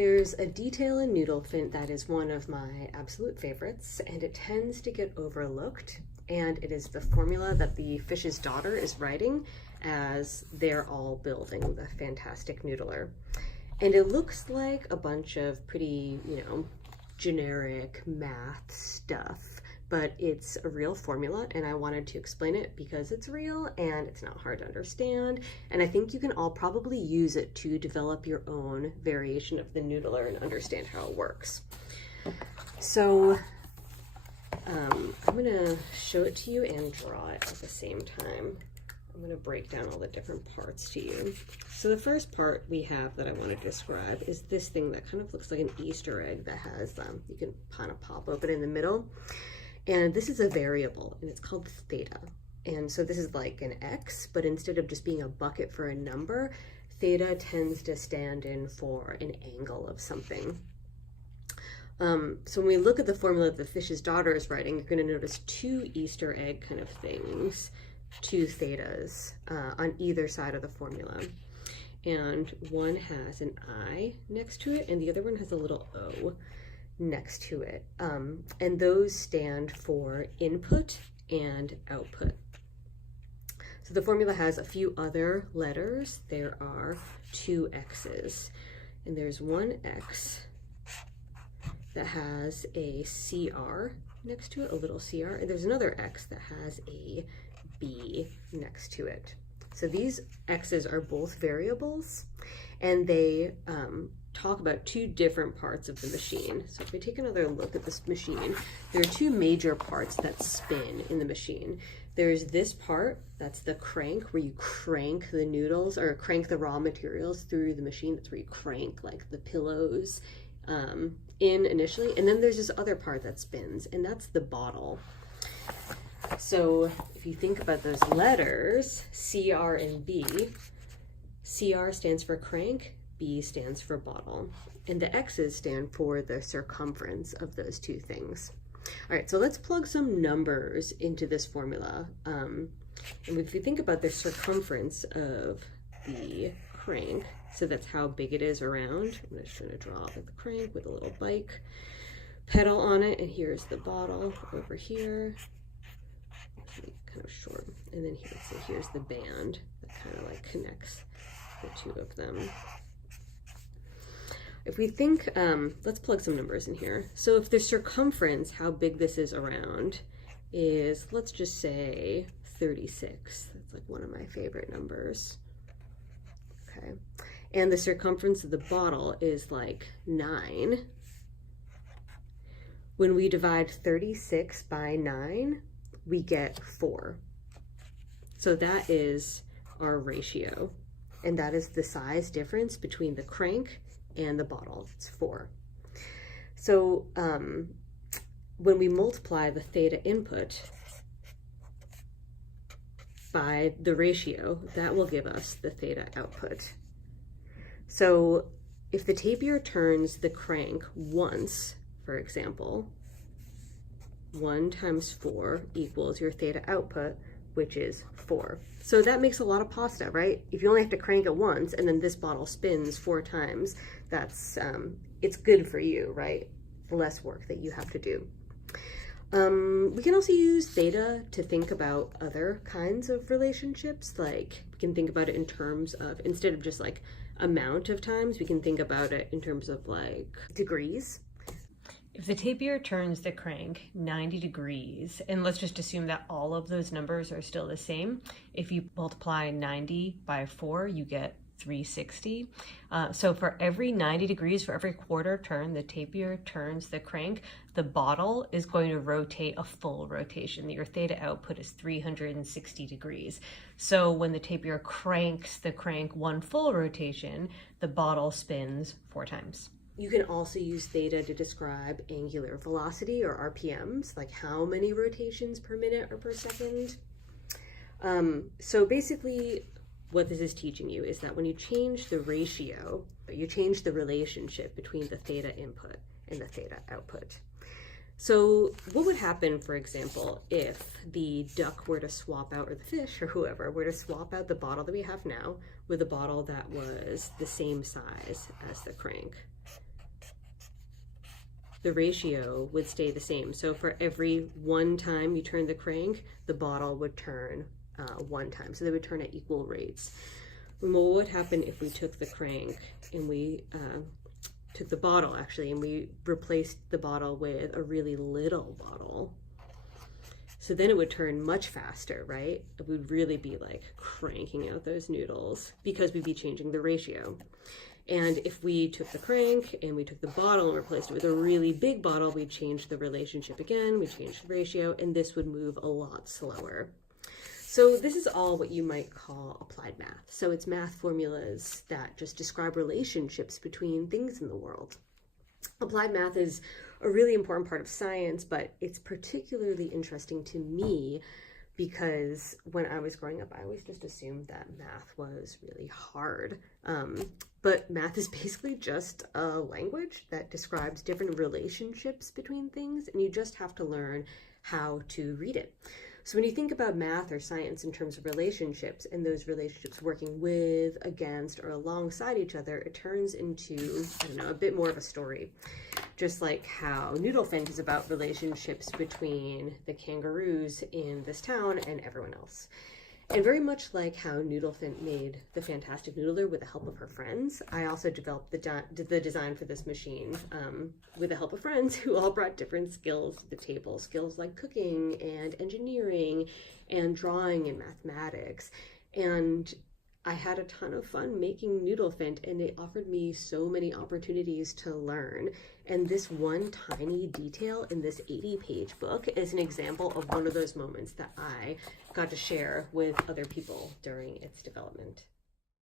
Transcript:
There's a detail in Noodlephant that is one of my absolute favorites, and it tends to get overlooked, and it is the formula that the fish's daughter is writing as they're all building the Phantastic Noodler. And it looks like a bunch of pretty, generic math stuff, but it's a real formula, and I wanted to explain it because it's real and it's not hard to understand, and I think you can all probably use it to develop your own variation of the noodler and understand how it works. So I'm gonna show it to you and draw it at the same time. I'm going to break down all the different parts to you. So the first part we have that I want to describe is this thing that kind of looks like an Easter egg that has, you can kind of pop open in the middle. And this is a variable, and it's called theta. And so this is like an x, but instead of just being a bucket for a number, theta tends to stand in for an angle of something. So when we look at the formula that the fish's daughter is writing, you're going to notice two Easter egg kind of things, two thetas on either side of the formula. And one has an I next to it, and the other one has a little O next to it. And those stand for input and output. So the formula has a few other letters. There are two X's, and there's one X that has a CR next to it, a little CR, and there's another X that has a B next to it. So these X's are both variables, and they talk about two different parts of the machine. So if we take another look at this machine, there are two major parts that spin in the machine. There's this part, that's the crank, where you crank the noodles or crank the raw materials through the machine. That's where you crank like the pillows in initially. And then there's this other part that spins, and that's the bottle. So if you think about those letters, CR and B, CR stands for crank, B stands for bottle, and the X's stand for the circumference of those two things. All right, so let's plug some numbers into this formula. And if you think about the circumference of the crank, so that's how big it is around. I'm just trying to draw like the crank with a little bike pedal on it, and here's the bottle over here. Kind of short, and then here, so here's the band that kind of like connects the two of them. If we think, let's plug some numbers in here. So if the circumference, how big this is around, is, let's just say 36. That's like one of my favorite numbers. Okay, and the circumference of the bottle is like 9. When we divide 36 by 9, we get 4. So that is our ratio, and that is the size difference between the crank and the bottle. It's 4. So when we multiply the theta input by the ratio, that will give us the theta output. So if the tapir turns the crank once, for example, 1 times 4 equals your theta output, which is 4. So that makes a lot of pasta, right? If you only have to crank it once and then this bottle spins 4 times, that's it's good for you, right? Less work that you have to do. We can also use theta to think about other kinds of relationships. Like we can think about it in terms of, instead of just like amount of times, we can think about it in terms of like degrees. If the tapir turns the crank 90 degrees, and let's just assume that all of those numbers are still the same, if you multiply 90 by 4, you get 360. So for every 90 degrees, for every quarter turn the tapir turns the crank, the bottle is going to rotate a full rotation. Your theta output is 360 degrees. So when the tapir cranks the crank 1 full rotation, the bottle spins 4 times. You can also use theta to describe angular velocity, or RPMs, like how many rotations per minute or per second. So basically what this is teaching you is that when you change the ratio, you change the relationship between the theta input and the theta output. So what would happen, for example, if the duck were to swap out, or the fish or whoever were to swap out the bottle that we have now with a bottle that was the same size as the crank? the ratio would stay the same. So for every one time you turn the crank, the bottle would turn one time. So they would turn at equal rates. Well, what would happen if we took the crank and we took the bottle actually, and we replaced the bottle with a really little bottle? So then it would turn much faster, right? It would really be like cranking out those noodles because we'd be changing the ratio. And if we took the crank and we took the bottle and replaced it with a really big bottle, we'd change the relationship again, we'd change the ratio, and this would move a lot slower. So this is all what you might call applied math. So it's math formulas that just describe relationships between things in the world. Applied math is a really important part of science, but it's particularly interesting to me because when I was growing up, I always just assumed that math was really hard. But math is basically just a language that describes different relationships between things, and you just have to learn how to read it. So when you think about math or science in terms of relationships, and those relationships working with, against, or alongside each other, it turns into, I don't know, a bit more of a story. Just like how Noodlephant is about relationships between the kangaroos in this town and everyone else. And very much like how Noodlephant made the Phantastic Noodler with the help of her friends, I also developed the design for this machine with the help of friends who all brought different skills to the table. Skills like cooking and engineering and drawing and mathematics. And I had a ton of fun making Noodlephant, and it offered me so many opportunities to learn. And this one tiny detail in this 80-page book is an example of one of those moments that I got to share with other people during its development.